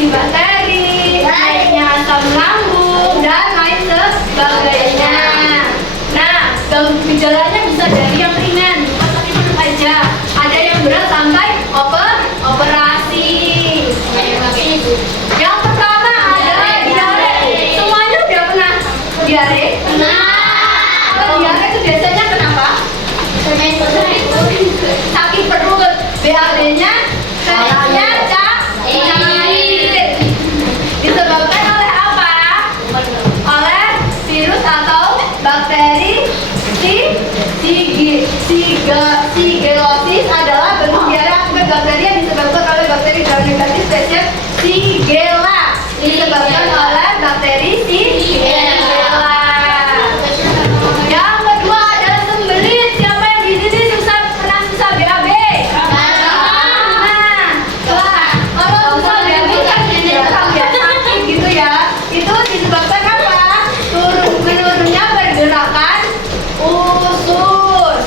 Bakteri, naiknya asam lambung, dan lain sebagainya. Nah, gejalanya bisa dari yang ringan, seperti aja. Ada yang berat sampai operasi. Yang pertama adalah diare. Semuanya udah pernah diare? Kalau diare itu biasanya kenapa? Sakit perut. BAB-nya, kayaknya disebabkan oleh apa? Oleh virus atau bakteri. Shigellosis adalah bentuk diare akibat bakteri yang disebabkan oleh bakteri gram negatif spesies Shigella. Disebabkan oleh bakteri Shigella. Yang kedua adalah sembelit. Siapa yang di sini pernah susah BAB? Kalau susah BAB kan sakit gitu ya. Itu disebabkan apa? Menurunnya pergerakan usus.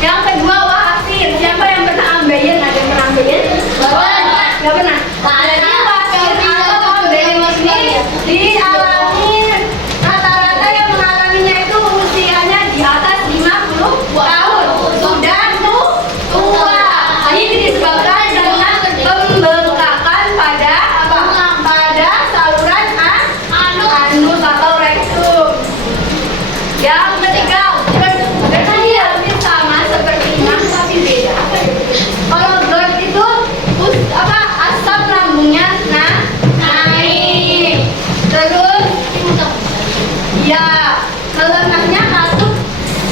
Yang kedua wasir. Siapa yang pernah ambeien? Ada yang pernah ambeien? Nggak pernah. Jadi wasir atau ambeien ini dialami rata-rata yang mengalaminya itu usianya di atas 50 tahun. Sudah tua. Ini disebabkan dengan pembengkakan pada apa? Pada saluran anus atau rektum. Yang ketiga, berarti hampir sama seperti ini tapi beda. Kalau GERD itu asam lambungnya naik. Terus ya lemaknya masuk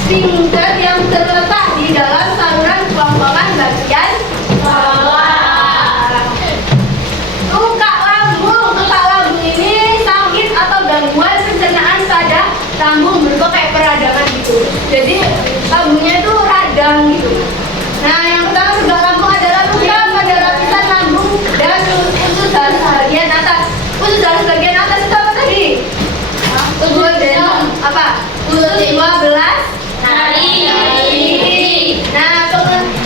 sphincter yang terletak di dalam saluran kerongkongan bagian bawah. Luka lambung ini sakit atau gangguan pencernaan pada lambung berupa kayak peradangan gitu. Jadi lambungnya itu radang gitu. Nah, yang pertama luka lambung adalah luka pada lapisan lambung dan usus halus bagian atas. Usus halus bagian atas itu apa tadi? Duodenum apa? Usus 12 nari. Nah,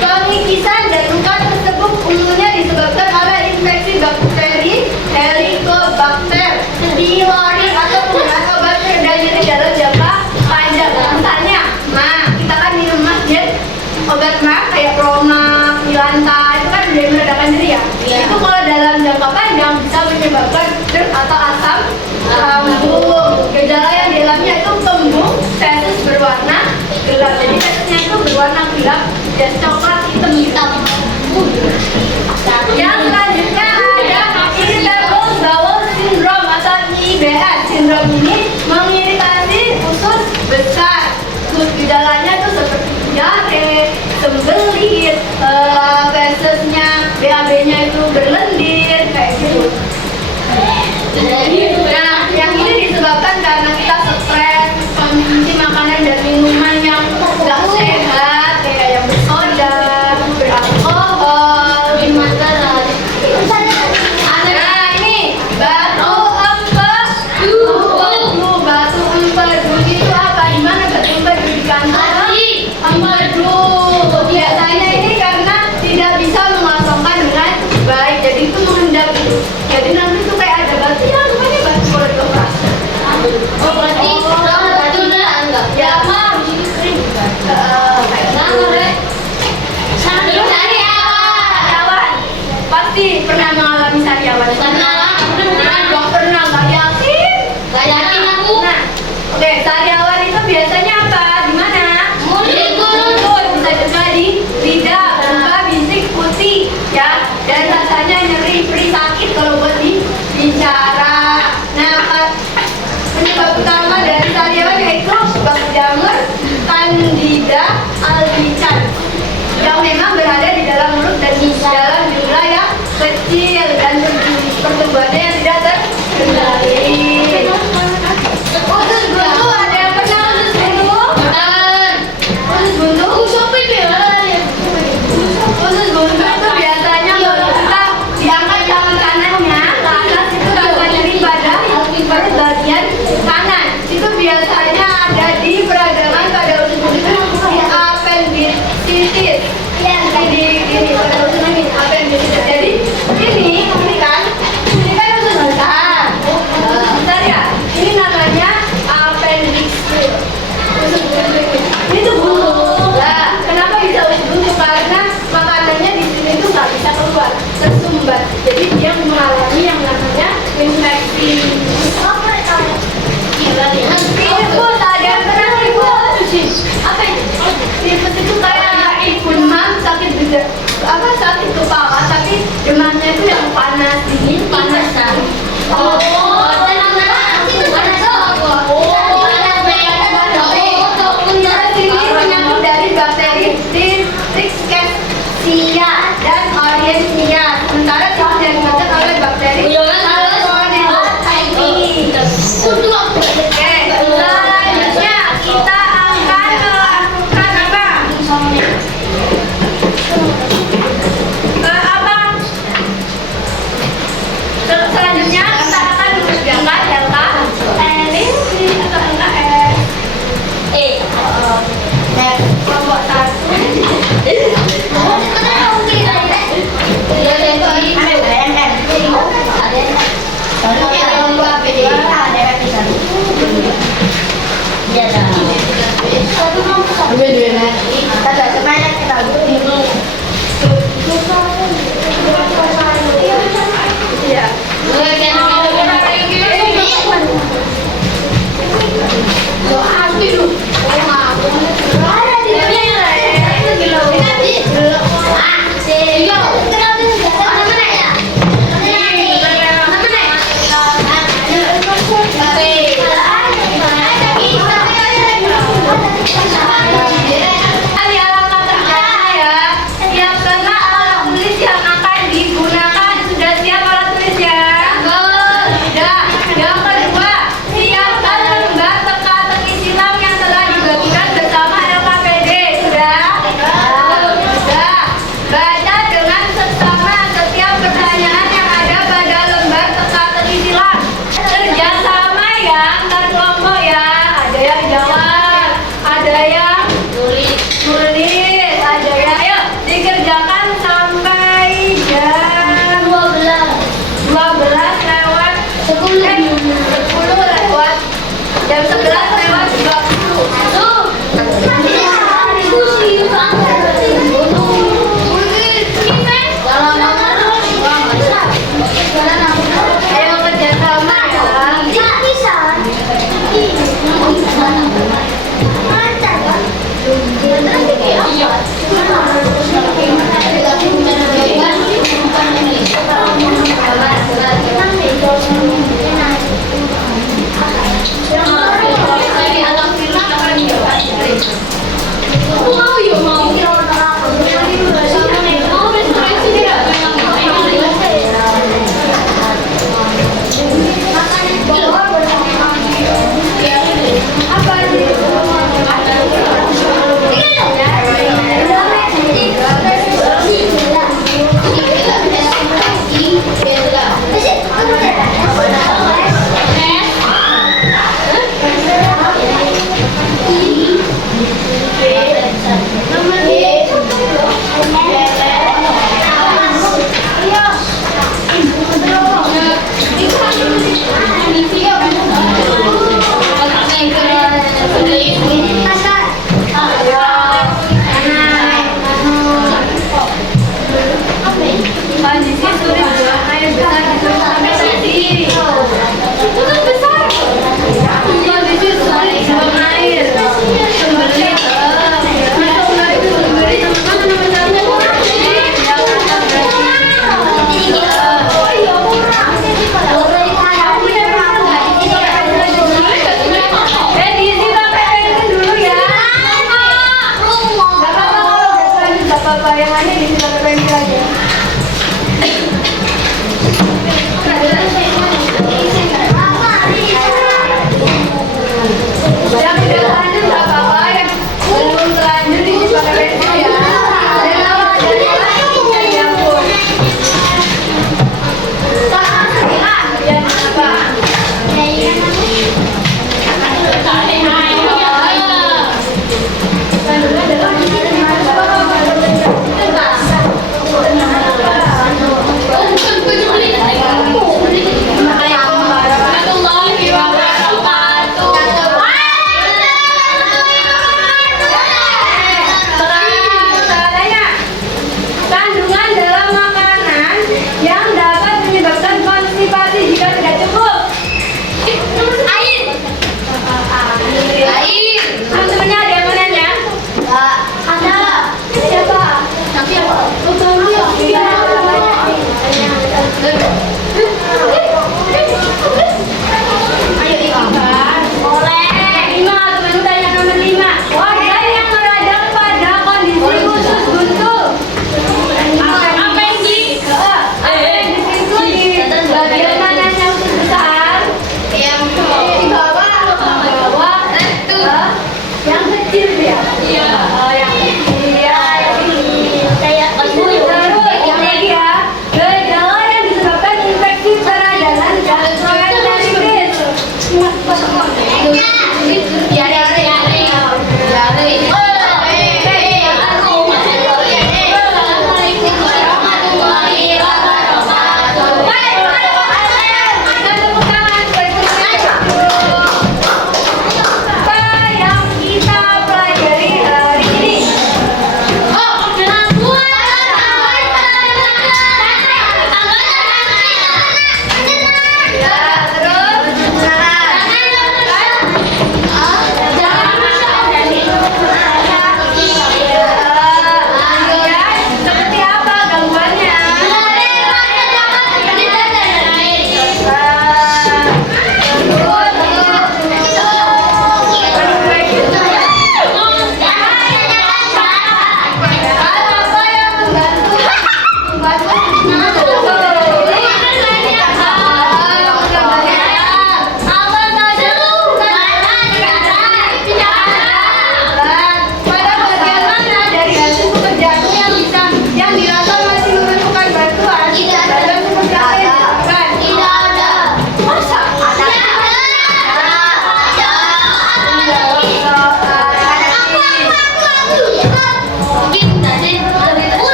pengikisan dan luka tersebut umumnya disebabkan oleh infeksi bakteri Helicobacter pylori atau penggunaan obat pereda nyeri dalam jangka panjang. Misalnya, kita kan minum obat kayak Promax, Milanta, itu kan udah meredakan nyeri ya. Itu kalau dalam jangka panjang bisa menyebabkan GERD atau asam lambung. Gejala yang dialaminya itu kembung, feses berwarna gelap. Jadi fesesnya itu berwarna gelap dan coklat hitam. Yang selanjutnya ada irritable bowel syndrome atau IBS. Sindrom ini mengiritasi usus besar. Gejalanya itu seperti diare, sembelit, fesesnya, BAB-nya itu berlendir kayak gitu. Nah, yang ini disebabkan karena kita stres, konsumsi makanan biasanya apa? Di mana? Mulut. Bisa juga di lidah, berupa bisik putih ya. Dan rasanya nyeri, perih, sakit kalau buat bicara. Nah, penyebab utama dari sariawan yaitu bak jamur Candida albicans yang memang berada di dalam mulut dan di dalam jumlah yang kecil dan pertumbuhannya yang tidak terkendali. Usus buntu, ada yang pernah usus buntu? Usus buntu? Usus buntu itu biasanya kalau kita diangkat tangan kanannya ke atas itu rasa nyeri pada bagian kanan. Itu biasanya ada di peradangan pada usus buntu itu di appendicitis. Ini pada usus ini appendicitis. Jadi ini kan usus besar. Usus besar ya. Ini namanya appendix. Usus buntu ini. Ini tuh buntu. Nah, kenapa bisa usus buntu? Karena makanannya di sini tuh nggak bisa keluar, tersumbat. Jadi dia mengalami yang namanya infeksi. Tipes, ada yang pernah tipes? Apa itu? Tipes itu kayak demam, sakit juga. Sakit kepala, tapi demamnya itu yang panas, dingin, panas. Penyakit dari bakteri Rickettsia dan Orientia. Sementara itu diangkat oleh bakteri Oke, selanjutnya kita akan melakukan apa? Selanjutnya kita akan mengerjakan delta atau kelompok 1 Yang udah lanjut nggak apa-apa, yang belum terlanjur ini pakai pensil ya. Dan nama dari yang pun. Ya, apa?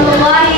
warahmatullahi